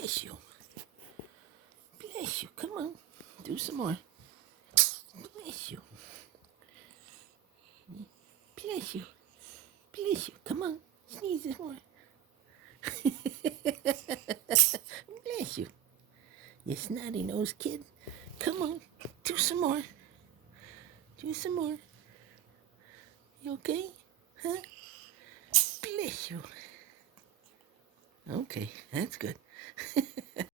Bless you. Bless you. Come on. Do some more. Bless you. Bless you. Bless you. Come on. Sneeze some more. Bless you. You snotty nosed kid. Come on. Do some more. Do some more. You okay? Huh? Bless you. Okay, that's good.